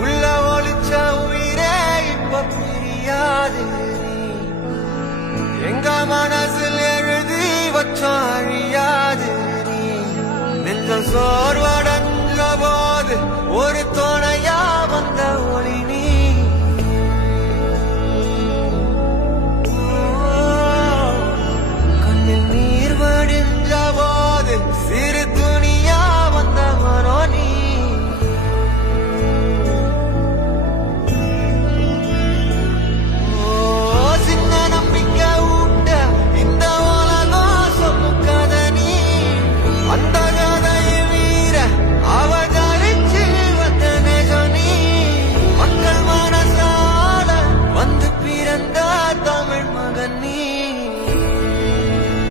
உள்ள ஒளிச்ச உயிரே இப்ப பிரியாது எங்க மனசில் எழுதி வச்ச அழியாது நெஞ்சம் சோர்வ